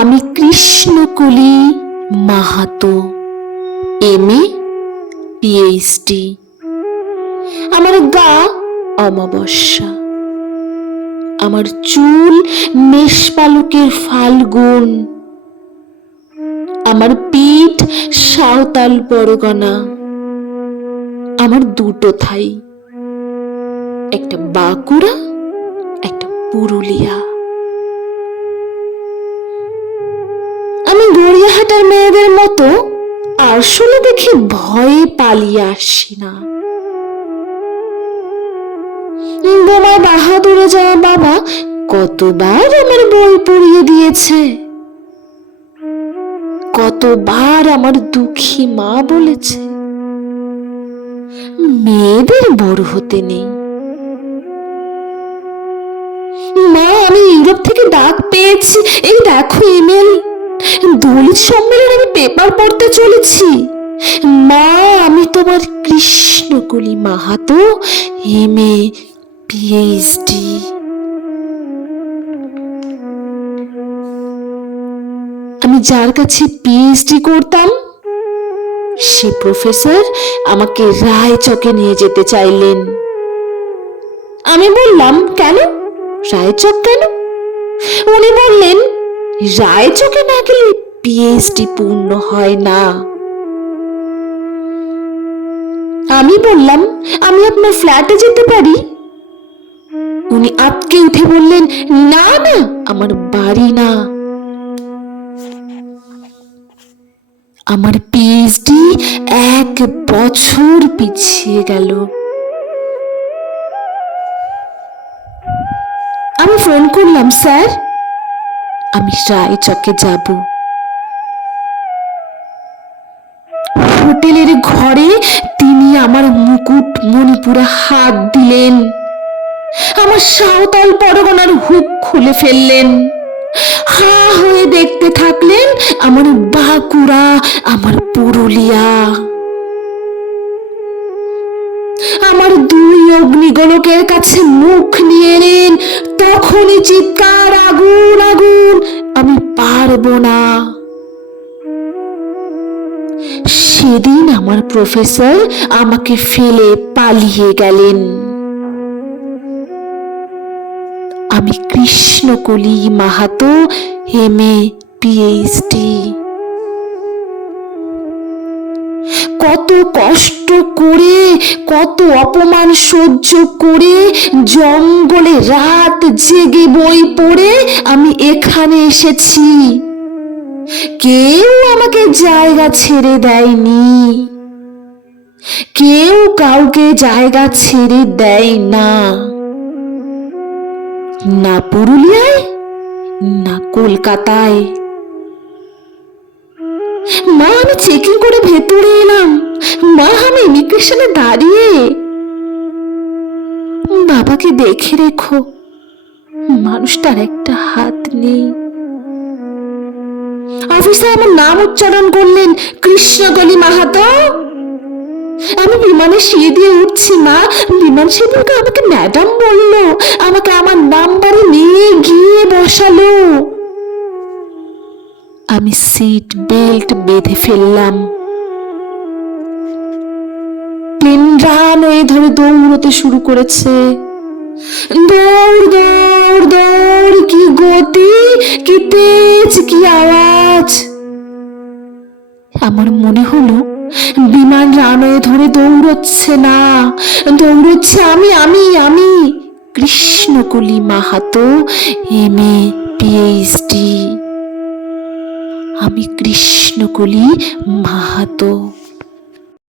আমি Krishnakoli Mahato, MA PhD। আমার গা অমাবস্যা, আমার চুল মেষপালকের ফাল্গুন, আমার পিঠ সাঁওতাল পরগনা, আমার দুটো থাই, একটা বাঁকুড়া, একটা পুরুলিয়া। আমি গড়িয়াহাটার মেয়েদের মতো আরশোলা দেখে ভয়ে পালিয়ে আসি না। বোমা বাহাদুরে যাওয়া বাবা কতবার আমার বই পড়িয়ে দিয়েছে, কতবার আমার দুঃখী মা বলেছে মেয়েদের বড় হতে নেই। মা, আমি ইউরোপ থেকে ডাক পেয়েছি, এই দেখো ইমেল। দলিত সম্মেলনে আমি পেপার পড়তে চলেছি। মা, আমি তোমার কৃষ্ণকলি মাহাতো, MA PhD। আমি যার কাছে PhD করতাম সে প্রফেসর আমাকে রায়চকে নিয়ে যেতে চাইলেন। আমি বললাম, কেন রায়চক কেন? উনি বললেন, রায়চকে না গেলে PhD পূর্ণ হয় না। আমি বললাম, আমি আপনার ফ্ল্যাটে যেতে পারি? উনি আটকে উঠে বললেন, না না, আমার বাড়ি না। আমার PhD 1 বছর পিছিয়ে গেল। আমি ফোন করলাম, স্যার আমি রায়চকে যাব। হোটেলের ঘরে তিনি আমার মুকুট মণিপুরে হাত দিলেন, আমার সাঁওতাল পরগনার হুক খুলে ফেললেন, হা হয়ে দেখতে থাকলেন আমার বাঁকুড়া, আমার পুরুলিয়া। আমার 2 অগ্নিগোলকের কাছে মুখ নিয়ে এলেন, তখনই চিৎকার, আগুন আগুন, আমি পারবো না। সেদিন আমার প্রফেসর আমাকে ফেলে পালিয়ে গেলেন। আমি কৃষ্ণকলি মাহাতো, MA PhD। কত কষ্ট করে, কত অপমান সহ্য করে, জঙ্গলে রাত জেগে বই পড়ে আমি এখানে এসেছি। কেউ আমাকে জায়গা ছেড়ে দেয়নি, কেউ কাউকে জায়গা ছেড়ে দেয় না, না পুরুলিয়ায় না কলকাতায়। মা, আমি চেকিং করে ভেতরে এলাম। মা, আমি ইমিগ্রেশনে দাঁড়িয়ে। বাবাকে দেখে রেখো, মানুষটার একটা হাত নেই। অফিসার আমার নাম উচ্চারণ করলেন, কৃষ্ণকলি মাহাতো। আমি বিমানে সিঁড়ি দিয়ে উঠছি মা, বিমান সেবক আমাকে ম্যাডাম বললো, আমাকে আমার নাম্বারে নিয়ে গিয়ে বসালো। আমি সিট বেল্ট বেঁধে ফেললাম। প্লেন রানওয়ে ধরে দৌড়তে শুরু করেছে। দৌড় দৌড় দৌড়, কি গতি, কি তেজ, কি আওয়াজ! আমার মনে হলো বিমান রানওয়ে ধরে দৌড়চ্ছে না, দৌড়চ্ছে আমি আমি আমি কৃষ্ণকলি মাহাতো, MA PhD। আমি কৃষ্ণকলি মাহাতো।